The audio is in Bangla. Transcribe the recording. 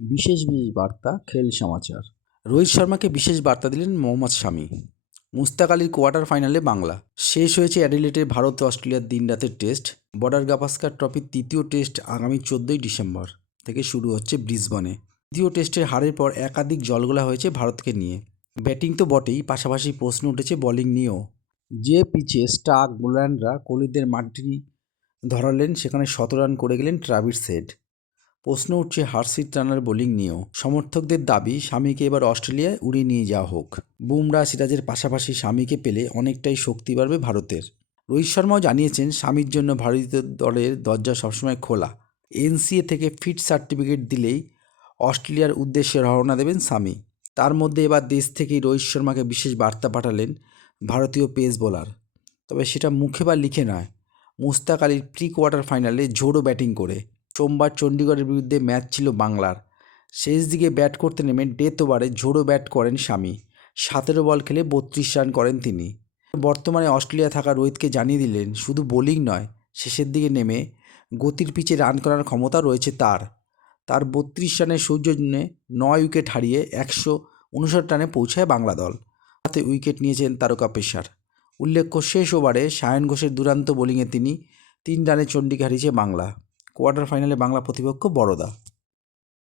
বিশেষ বার্তা খেল সমাচার। রোহিত শর্মাকে বিশেষ বার্তা দিলেন মোহাম্মদ শামি। মুস্তাক আলীর কোয়ার্টার ফাইনালে বাংলা। শেষ হয়েছে অ্যাডিলেডে ভারত অস্ট্রেলিয়ার দিনরাতের টেস্ট। বর্ডার গাভাস্কার ট্রফির তৃতীয় টেস্ট আগামী 14ই ডিসেম্বর থেকে শুরু হচ্ছে ব্রিসবেনে। তৃতীয় টেস্টের হারের পর একাধিক জলগোলা হয়েছে ভারতকে নিয়ে। ব্যাটিং তো বটেই, পাশাপাশি প্রশ্ন উঠেছে বোলিং নিয়েও। যে পিচে স্টার্ক বোলাররা কোহলিদের মাটি ধরালেন, সেখানে 17 রান করে গেলেন ট্রাভিস হেড। প্রশ্ন উঠছে হার্ষিত রানার বোলিং নিয়েও। সমর্থকদের দাবি শামিকে এবার অস্ট্রেলিয়ায় উড়িয়ে নিয়ে যাওয়া হোক। বুমরা সিরাজের পাশাপাশি শামিকে পেলে অনেকটাই শক্তি বাড়বে ভারতের। রোহিত শর্মাও জানিয়েছেন শামির জন্য ভারতীয় দলের দরজা সবসময় খোলা। এনসিএ থেকে ফিট সার্টিফিকেট দিলেই অস্ট্রেলিয়ার উদ্দেশ্যে রওনা দেবেন শামি। তার মধ্যে এবার দেশ থেকেই রোহিত শর্মাকে বিশেষ বার্তা পাঠালেন ভারতীয় পেস বোলার। তবে সেটা মুখে বা লিখে নয়, মুস্তাক আলীর প্রি কোয়ার্টার ফাইনালে ঝোড়ো ব্যাটিং করে। সোমবার চণ্ডীগড়ের বিরুদ্ধে ম্যাচ ছিল বাংলার। শেষ দিকে ব্যাট করতে নেমে ডেথ ওভারে ঝোড়ো ব্যাট করেন শামি। 17 বল খেলে 32 রান করেন তিনি। বর্তমানে অস্ট্রেলিয়া থাকা রোহিতকে জানিয়ে দিলেন, শুধু বোলিং নয়, শেষের দিকে নেমে গতির পিচে রান করার ক্ষমতা রয়েছে তার। 32 রানের সৌজন্যে 9 উইকেট হারিয়ে 159 রানে পৌঁছায় বাংলা দল। হাতে উইকেট নিয়েছেন তারকা পেসার। উল্লেখ্য, শেষ ওভারে সায়ন ঘোষের দুর্দান্ত বোলিংয়ে তিনি 3 রানে চণ্ডীকে হারিয়েছে বাংলা। কোয়ার্টার ফাইনালে বাংলা প্রতিপক্ষ বরোদা।